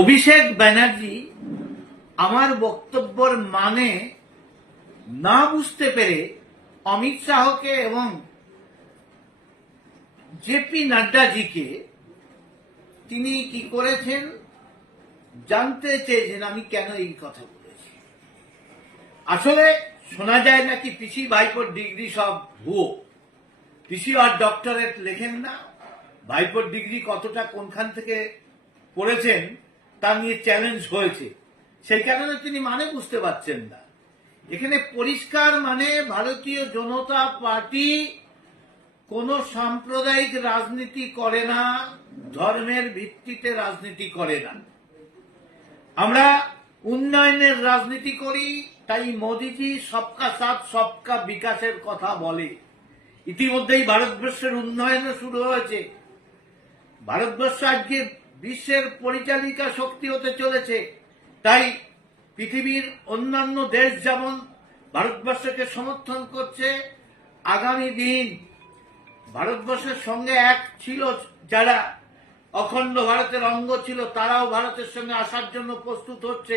অভিষেক ব্যানার্জি আমার বক্তব্যের মানে না বুঝতে পেরে অমিত শাহকে এবং জেপি নাড্ডাজিকে তিনি কি করেছেন জানতে চেয়েছেন আমি কেন এই কথা বলেছি। আসলে শোনা যায় নাকি পিসি ভাইপোর ডিগ্রি সব ভুয়ো, পিসি আর ডক্টরেট লেখেন না, ভাইপোর ডিগ্রি কতটা কোনখান থেকে পড়েছেন তা নিয়ে চ্যালেঞ্জ হয়েছে, সেই কারণে তিনি মানে বুঝতে পারছেন না। এখানে পরিষ্কার মানে ভারতীয় জনতা পার্টি কোন সাম্প্রদায়িক রাজনীতি করে না, ধর্মের ভিত্তিতে রাজনীতি করে না। আমরা উন্নয়নের রাজনীতি করি, তাই মোদিজি সবকা সাথ সবকা বিকাশের কথা বলে। ইতিমধ্যেই ভারতবর্ষের উন্নয়ন শুরু হয়েছে। ভারতবর্ষ আজকে বিশ্বের পরিচালিকা শক্তি হতে চলেছে। তাই পৃথিবীর অন্যান্য দেশ যেমন ভারতবর্ষকে সমর্থন করছে, আগামী দিন ভারতবর্ষের সঙ্গে এক ছিল যারা অখণ্ড ভারতের অঙ্গ ছিল, তারাও ভারতের সঙ্গে আসার জন্য প্রস্তুত হচ্ছে।